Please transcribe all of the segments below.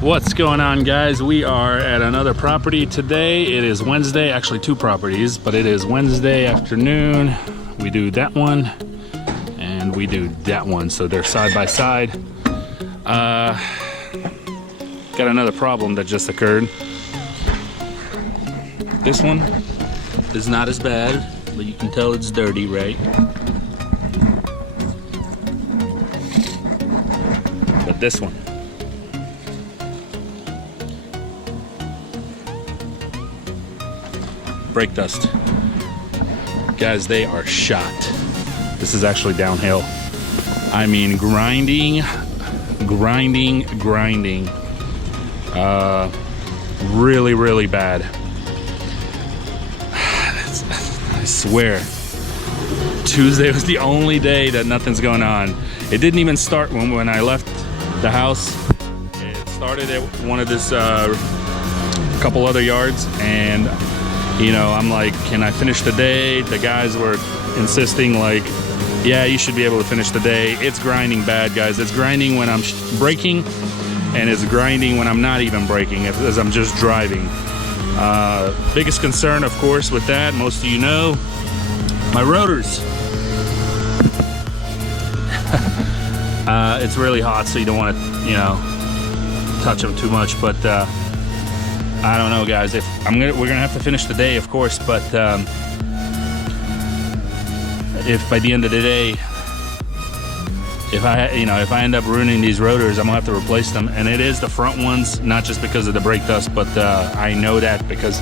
What's going on, guys? We are at another property today. It is Wednesday, actually two properties, but it is Wednesday afternoon. We do that one and we do that one, so they're side by side. Got another problem that just occurred. This one is not as bad, but you can tell it's dirty, right? But this one, brake dust. Guys, they are shot. This is actually downhill. I mean, grinding. Really, really bad. I swear. Tuesday was the only day that nothing's going on. It didn't even start when I left the house. It started at one of this couple other yards, and you know, I'm like, can I finish the day? The guys were insisting like, yeah, you should be able to finish the day. It's grinding bad, guys. It's grinding when I'm braking, and it's grinding when I'm not even braking, as I'm just driving. Biggest concern, of course, with that, most of you know, my rotors. It's really hot, so you don't want to, you know, touch them too much, but I don't know, guys. If we're gonna have to finish the day, of course, but if by the end of the day, if I end up ruining these rotors, I'm gonna have to replace them. And it is the front ones, not just because of the brake dust, but I know that because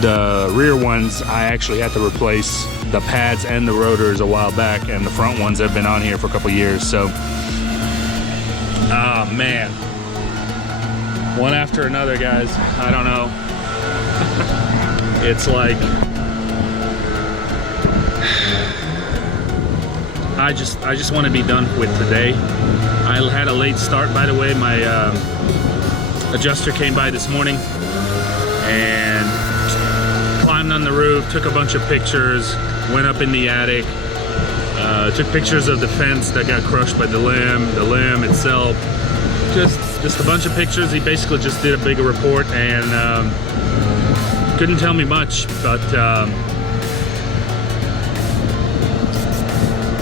the rear ones, I actually had to replace the pads and the rotors a while back, and the front ones have been on here for a couple years. So, oh man. One after another, guys. I don't know. It's like I just want to be done with today. I had a late start, by the way. My adjuster came by this morning and climbed on the roof, took a bunch of pictures, went up in the attic, took pictures of the fence that got crushed by the limb itself. Just a bunch of pictures. He basically just did a bigger report and couldn't tell me much, but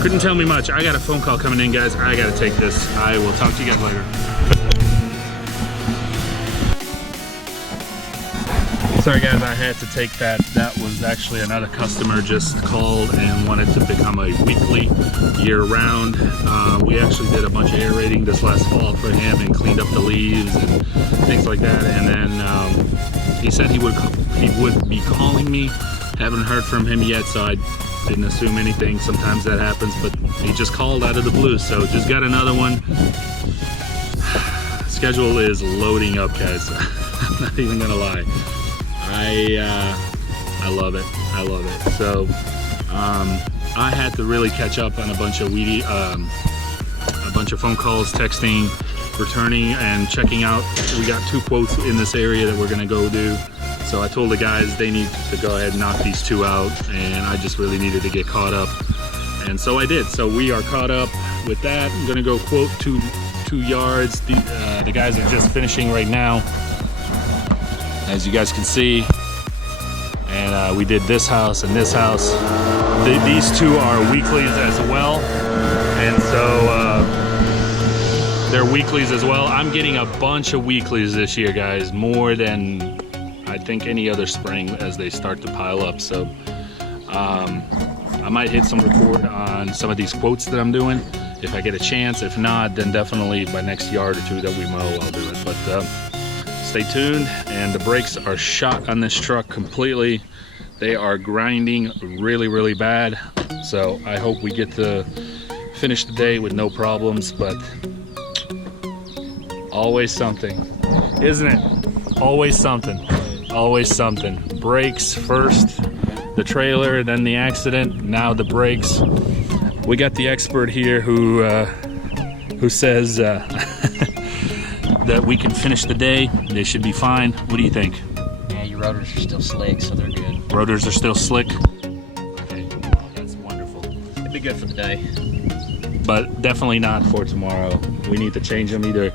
couldn't tell me much. I got a phone call coming in, guys. I gotta take this. I will talk to you guys later. Sorry, guys, I had to take that. That was actually another customer just called and wanted to become a weekly, year-round. We actually did a bunch of aerating this last fall for him and cleaned up the leaves and things like that. And then he said he would be calling me. Haven't heard from him yet, so I didn't assume anything. Sometimes that happens, but he just called out of the blue. So just got another one. Schedule is loading up, guys. I'm not even gonna lie. I love it. I love it. So I had to really catch up on a bunch of phone calls, texting, returning, and checking out. We got 2 quotes in this area that we're gonna go do. So I told the guys they need to go ahead and knock these 2 out, and I just really needed to get caught up, and so I did. So we are caught up with that. I'm gonna go quote two yards. The guys are just finishing right now, as you guys can see. And we did this house and this house. These 2 are weeklies as well, and so they're weeklies as well. I'm getting a bunch of weeklies this year, guys, more than I think any other spring as they start to pile up. So I might hit some record on some of these quotes that I'm doing if I get a chance. If not, then definitely by next yard or 2 that we mow, I'll do it. But stay tuned. And the brakes are shot on this truck completely. They are grinding really, really bad. So I hope we get to finish the day with no problems, but always something, isn't it? Always something. Always something. Brakes first, the trailer, then the accident, now the brakes. We got the expert here who says that we can finish the day. They should be fine. What do you think? Yeah, your rotors are still slick, so they're good. Rotors are still slick? Okay, that's wonderful. It'd be good for the day. but definitely not for tomorrow. We need to change them either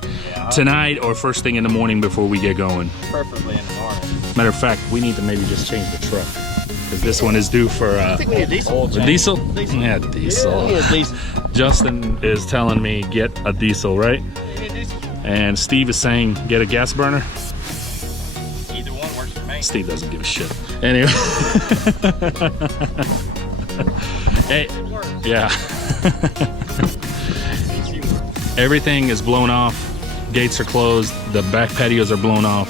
tonight or first thing in the morning before we get going. Preferably in the morning. Matter of fact, we need to maybe just change the truck because this one is due for I think we need diesel. diesel. Yeah, diesel. Yeah, diesel. Justin is telling me get a diesel, right? And Steve is saying get a gas burner. Either one works for me. Steve doesn't give a shit. Anyway. Hey, yeah. Everything is blown off. Gates are closed. The back patios are blown off.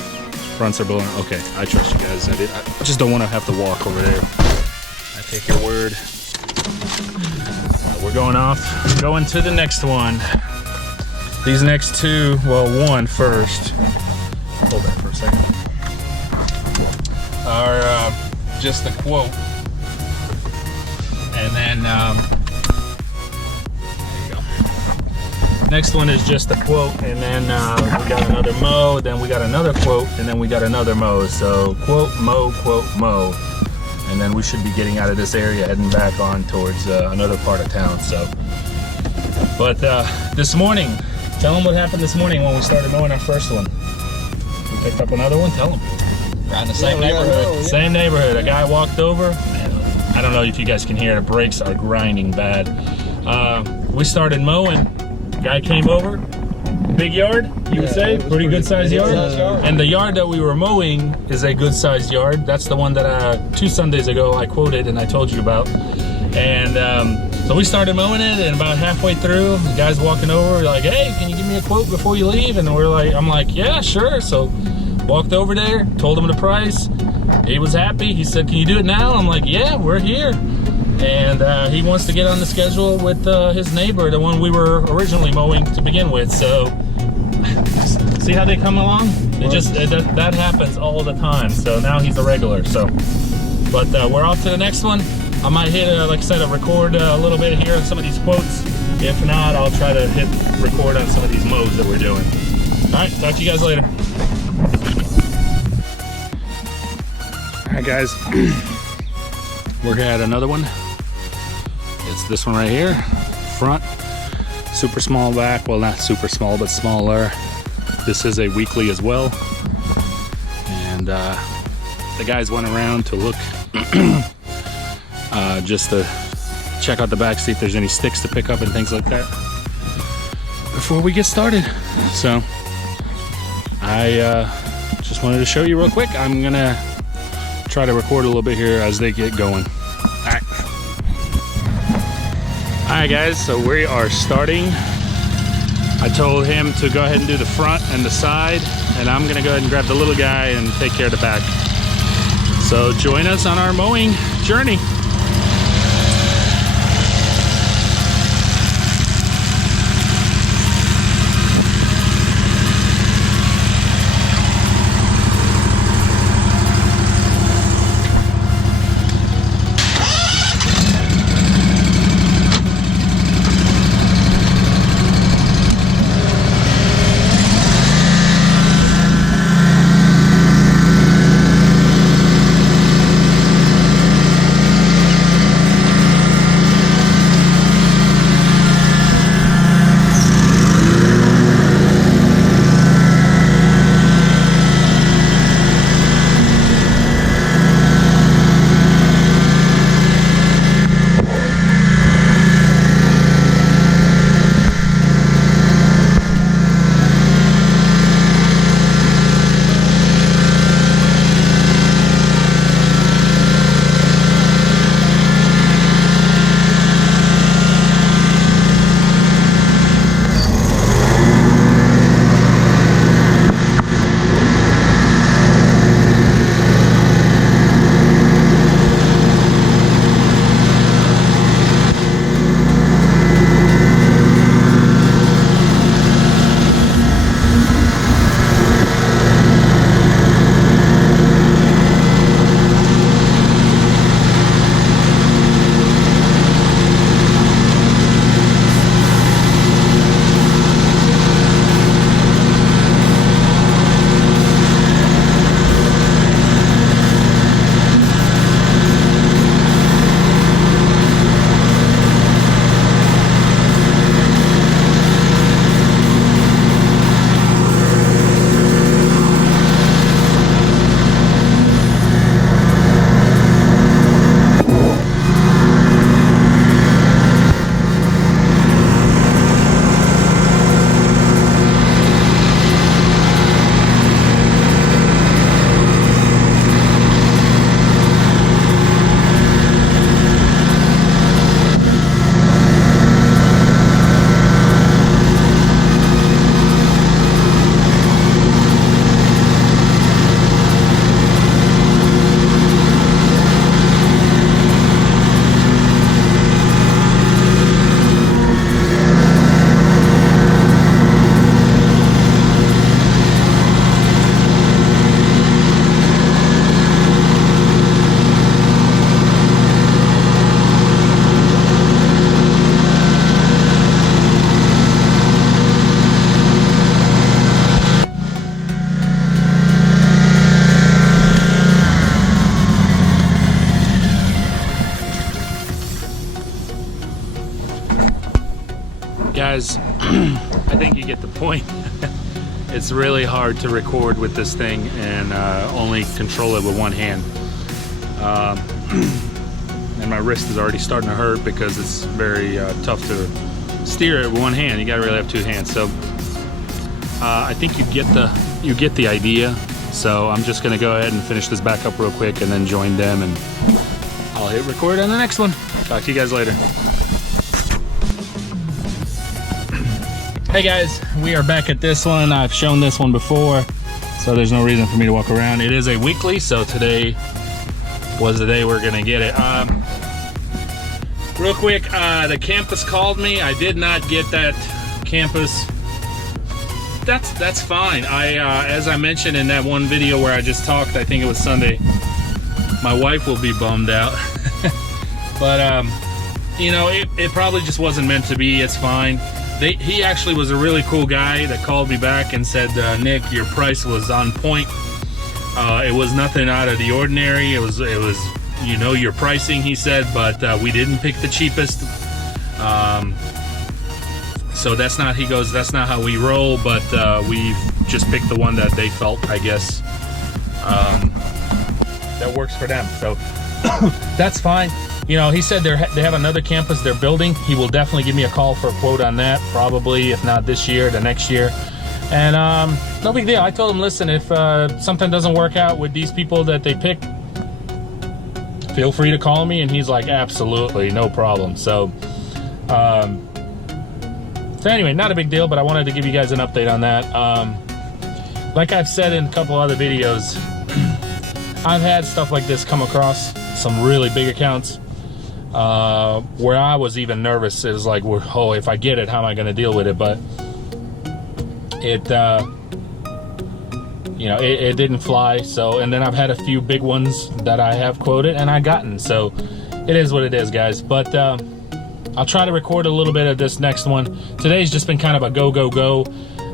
Fronts are blown. Okay, I trust you guys. I just don't want to have to walk over there. I take your word. We're going off. Going to the next one. These next two, well, one first. Hold that for a second. Are just the quote. And then, there you go. Next one is just the quote, and then we got another mow, then we got another quote, and then we got another mow. So quote, mow, and then we should be getting out of this area, heading back on towards another part of town. So, but this morning, tell them what happened this morning when we started mowing our first one. We picked up another one. Tell them. Right in the same neighborhood. Same neighborhood. A guy walked over. I don't know if you guys can hear, the brakes are grinding bad. We started mowing, guy came over, big yard, you would say, pretty good sized yard. And the yard that we were mowing is a good sized yard. That's the one that 2 Sundays ago I quoted and I told you about. And so we started mowing it, and about halfway through, the guy's walking over, like, hey, can you give me a quote before you leave? And I'm like, yeah, sure. So walked over there, told him the price. He was happy. He said, can you do it now? I'm like, yeah, we're here. And he wants to get on the schedule with his neighbor, the one we were originally mowing to begin with. So see how they come along? That happens all the time. So now he's a regular. So, but we're off to the next one. I might hit, like I said, record a little bit here on some of these quotes. If not, I'll try to hit record on some of these mows that we're doing. All right, talk to you guys later. All right, guys, we're at another one. It's this one right here, front, super small back. Well, not super small, but smaller. This is a weekly as well. And the guys went around to look, just to check out the back, see if there's any sticks to pick up and things like that before we get started. So I just wanted to show you real quick. I'm gonna try to record a little bit here as they get going. All right guys, so we are starting. I told him to go ahead and do the front and the side, and I'm gonna go ahead and grab the little guy and take care of the back. So join us on our mowing journey. point. It's really hard to record with this thing and only control it with one hand. And my wrist is already starting to hurt because it's very tough to steer it with one hand. You gotta really have two hands. So I think you get the idea. So I'm just gonna go ahead and finish this back up real quick and then join them, and I'll hit record on the next one. Talk to you guys later. Hey guys, we are back at this one. I've shown this one before, so there's no reason for me to walk around. It is a weekly, so today was the day we're gonna get it. Real quick, the campus called me. I did not get that campus. That's fine. As I mentioned in that one video where I just talked, I think it was Sunday, my wife will be bummed out. But you know, it probably just wasn't meant to be. It's fine. He actually was a really cool guy that called me back and said, Nick, your price was on point. It was nothing out of the ordinary. It was, you know, your pricing, he said, but we didn't pick the cheapest. So that's not, he goes, that's not how we roll, but we've just picked the one that they felt, I guess, that works for them. So that's fine. You know, he said they have another campus they're building. He will definitely give me a call for a quote on that, probably, if not this year, the next year. And no big deal. I told him, listen, if something doesn't work out with these people that they picked, feel free to call me. And he's like, absolutely, no problem. So anyway, not a big deal, but I wanted to give you guys an update on that. Like I've said in a couple other videos, I've had stuff like this come across some really big accounts. Where I was even nervous. It was like, oh, if I get it, how am I going to deal with it? But it, you know, it didn't fly. So, and then I've had a few big ones that I have quoted and I gotten. So it is what it is, guys. But I'll try to record a little bit of this next one. Today's just been kind of a go, go, go.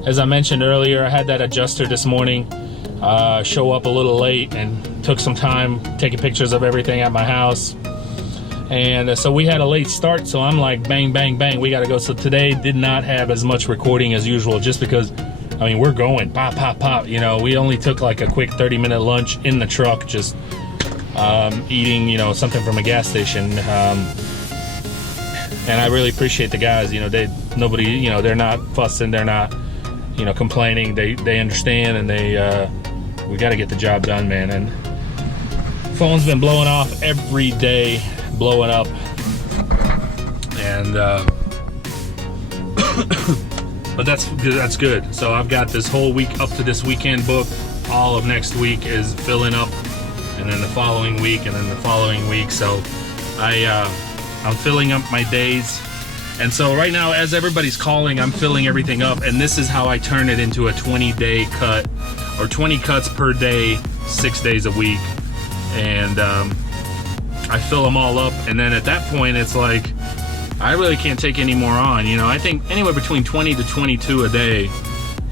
As I mentioned earlier, I had that adjuster this morning show up a little late and took some time taking pictures of everything at my house. And so we had a late start, so I'm like, bang, bang, bang, we gotta go. So today did not have as much recording as usual, just because, I mean, we're going pop, pop, pop. You know, we only took like a quick 30-minute lunch in the truck, just eating, you know, something from a gas station. And I really appreciate the guys. You know, nobody, you know, they're not fussing, they're not, you know, complaining. They understand, and we got to get the job done, man. And phone's been blowing off every day. Blowing up, and but that's good. So I've got this whole week up to this weekend booked. All of next week is filling up, and then the following week, and then the following week. So I'm filling up my days, and so right now, as everybody's calling, I'm filling everything up, and this is how I turn it into a 20-day cut, or 20 cuts per day, 6 days a week, and I fill them all up, and then at that point it's like I really can't take any more on. You know, I think anywhere between 20 to 22 a day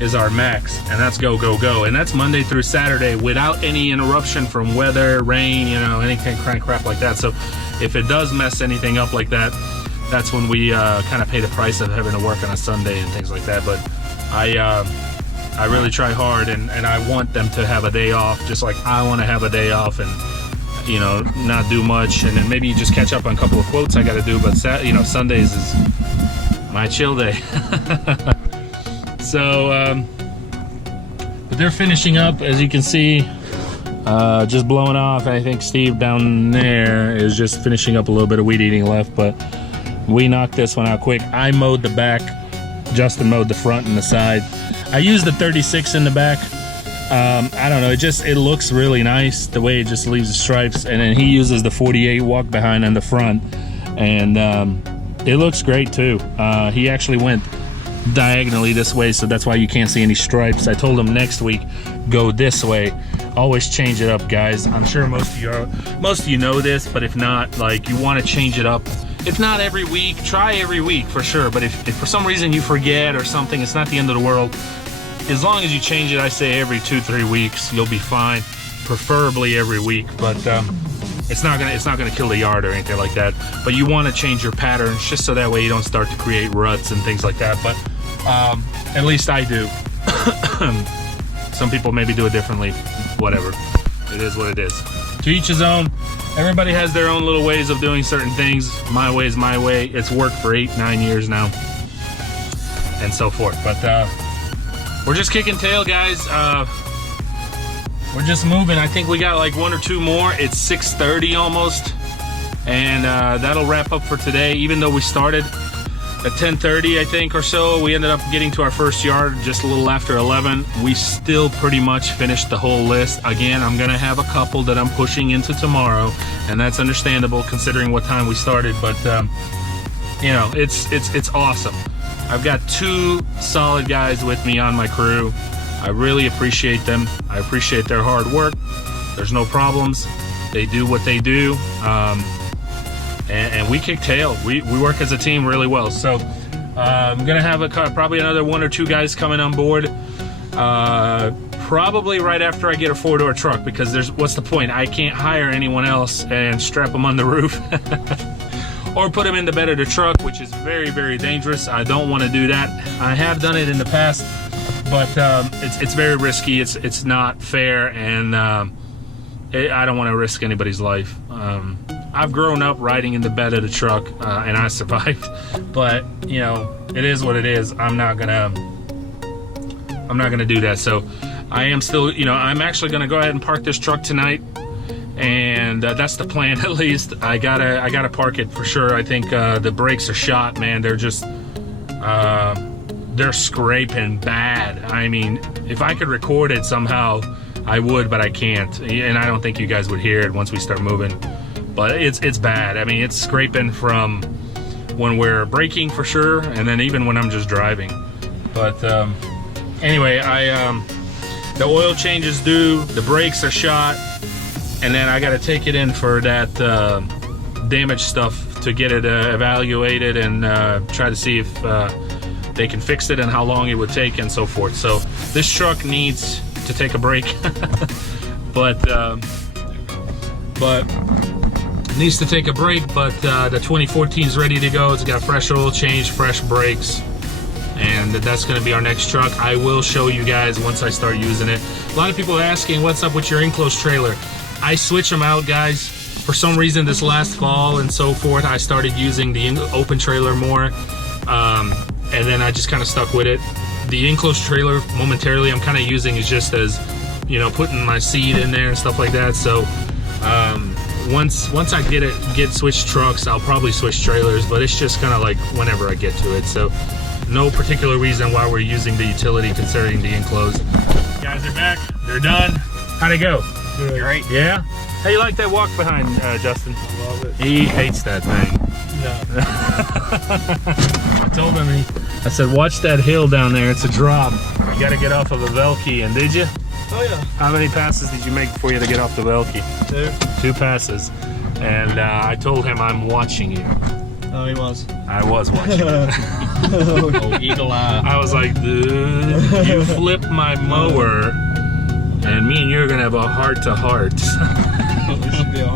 is our max, and that's go, go, go. And that's Monday through Saturday without any interruption from weather, rain, you know, anything crap like that. So if it does mess anything up like that, that's when we kind of pay the price of having to work on a Sunday and things like that. But I really try hard, and I want them to have a day off, just like I want to have a day off, and you know, not do much, and then maybe you just catch up on a couple of quotes I got to do. But you know, Sundays is my chill day. So but they're finishing up, as you can see, just blowing off. I think Steve down there is just finishing up a little bit of weed eating left, but we knocked this one out quick. I mowed the back, Justin mowed the front and the side. I used the 36 in the back. I don't know, it looks really nice the way it just leaves the stripes, and then he uses the 48 walk behind on the front, and it looks great too. He actually went diagonally this way, so that's why you can't see any stripes. I told him next week go this way. Always change it up, guys. I'm sure most of you know this, but if not, like, you want to change it up. If not every week, try every week for sure. But if for some reason you forget or something, it's not the end of the world. As long as you change it, I say every 2-3 weeks, you'll be fine. Preferably every week, but it's not gonna kill the yard or anything like that. But you want to change your patterns just so that way you don't start to create ruts and things like that. But At least I do. Some people maybe do it differently. Whatever. It is what it is. To each his own. Everybody has their own little ways of doing certain things. My way is my way. It's worked for 8-9 years now. And so forth. But we're just kicking tail, guys. We're just moving. I think we got like 1 or 2 more. It's 6:30 almost. And that'll wrap up for today. Even though we started at 10:30, I think, or so, we ended up getting to our first yard just a little after 11. We still pretty much finished the whole list. Again, I'm gonna have a couple that I'm pushing into tomorrow, and that's understandable considering what time we started. But you know, it's awesome. I've got 2 solid guys with me on my crew. I really appreciate them. I appreciate their hard work. There's no problems. They do what they do. And we kick tail. We work as a team really well. So I'm gonna have probably another 1 or 2 guys coming on board. Probably right after I get a 4-door truck, because what's the point? I can't hire anyone else and strap them on the roof or put them in the bed of the truck, which is very, very dangerous. I don't want to do that. I have done it in the past, but it's very risky. It's not fair, and I don't want to risk anybody's life. I've grown up riding in the bed of the truck, and I survived. But you know, it is what it is. I'm not gonna do that. So I am still, you know, I'm actually gonna go ahead and park this truck tonight, and that's the plan at least. I gotta park it for sure. I think the brakes are shot, man. They're just they're scraping bad. I mean, if I could record it somehow, I would, but I can't, and I don't think you guys would hear it once we start moving. But it's bad. I mean, it's scraping from when we're braking for sure, and then even when I'm just driving. But anyway, the oil change is due, the brakes are shot, and then I got to take it in for that damaged stuff to get it evaluated and try to see if they can fix it and how long it would take and so forth. So this truck needs to take a break, but needs to take a break. But the 2014 is ready to go. It's got fresh oil change, fresh brakes, and that's going to be our next truck. I will show you guys once I start using it. A lot of people are asking, what's up with your enclosed trailer? I switch them out, guys. For some reason this last fall and so forth, I started using the open trailer more, and then I just kind of stuck with it. The enclosed trailer momentarily I'm kind of using is just as, you know, putting my seed in there and stuff like that. So once I get switched trucks, I'll probably switch trailers, but it's just kind of like whenever I get to it. So no particular reason why we're using the utility considering the enclosed. Guys are back, they're done. How'd it go? Good. Great. Yeah? How you like that walk behind, Justin? I love it. He hates that thing. No. I told him, I said, watch that hill down there, it's a drop. You gotta get off of a Velke, and did you? Oh yeah. How many passes did you make before you had to get off the Velke? 2 passes. And I told him I'm watching you. Oh, he was. I was watching you. Oh, eagle eye. I was like, dude, you flipped my mower, and me and you are gonna have a heart-to-heart. We should be a